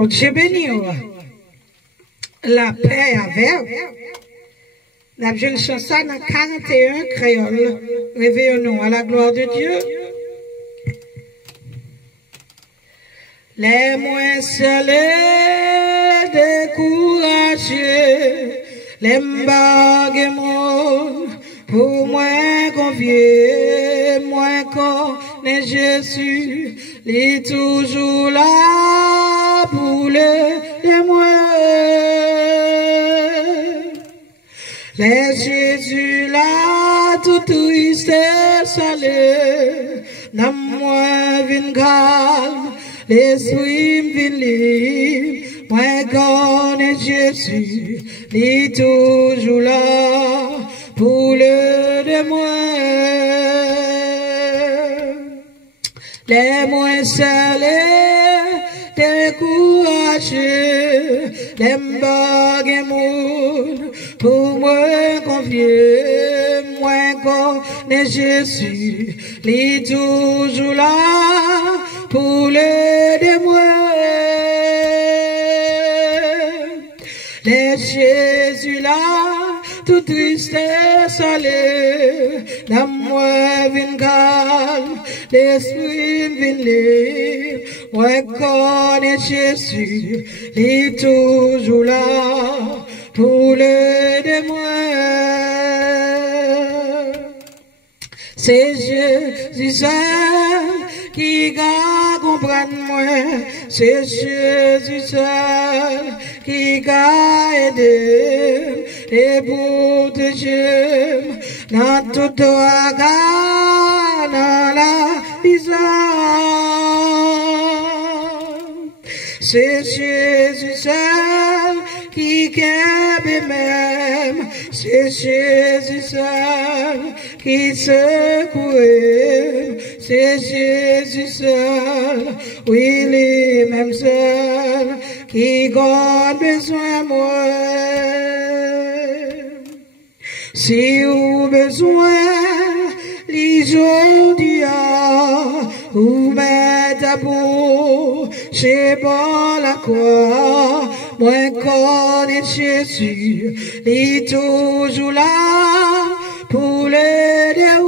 Oh Dieu béni, la paix avec. La jeune chanson dans 41 créole. Réveillons-nous à la gloire de Dieu. Les moins scellés, découragés, les bagues pour moi convier, moi connais Jésus, il est toujours là pour le témoin. Les Jésus là, tout triste et salé, n'a moi vin calme, l'esprit vin libre, moi connais Jésus, il est toujours là pour le témoin. Les moins salés, découragés, les bagues moun, pour moi confier, moi connais Jésus, il est toujours là pour le témoin. Les Jésus là, tout triste et salé, dans moi vin calme, l'esprit vin libre, moi connais Jésus, il est toujours là pour le témoin. C'est Jésus seul qui va comprendre moi, c'est Jésus seul qui va aider et protéger dans toute regard dans la visage. C'est Jésus seul qui cabe même, c'est Jésus seul qui secoue, c'est Jésus seul, oui, les mêmes seul qui garde besoin moi. Si vous besoin, les aujourd'hui, ou mettre à bout, chez bon la croix, moi connais Jésus, il est toujours là pour l'aider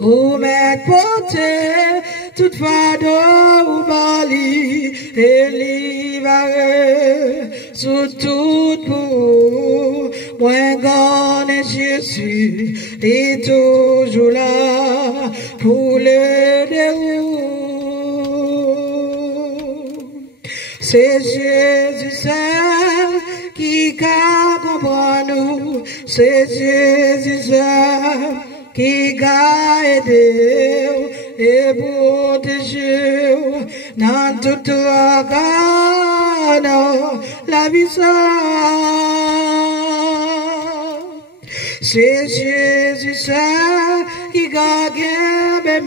ou mettre porter toute fado ou bali et livrer sous tout pour moi connais Jésus, il est toujours là pour l'aider. C'est Jésus seul qui comprend nous, c'est Jésus seul qui a aidé et protégé dans toute la vie seule. C'est Jésus seul qui a gagné,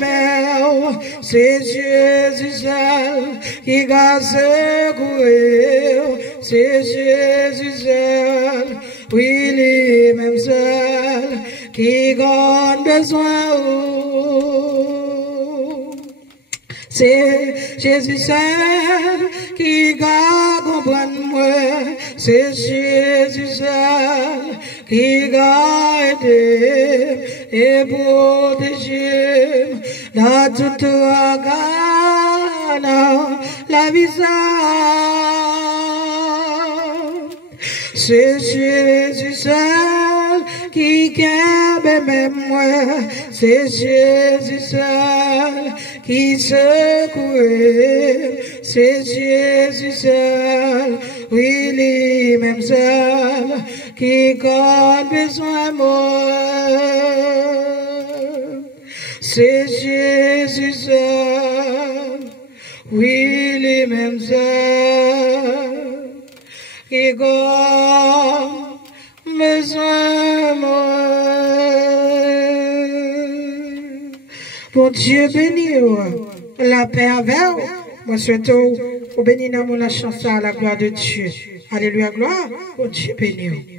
c'est Jésus seul qui a secoué, c'est Jésus seul, oui, les mêmes seuls qui ont besoin. C'est Jésus seul qui a compris moi, c'est Jésus seul qui a aidé et protégé dans toute la vie. C'est Jésus seul qui aime même moi, c'est Jésus seul qui secoue, c'est Jésus seul, oui, les mêmes seul qui a besoin de moi. C'est Jésus seul, oui, les mêmes seuls qui a besoin de moi. Bon Dieu béni, la paix avec vous. Moi souhaite au béni dans la chanson à la gloire de Dieu. Alléluia, gloire. Bon Dieu béni.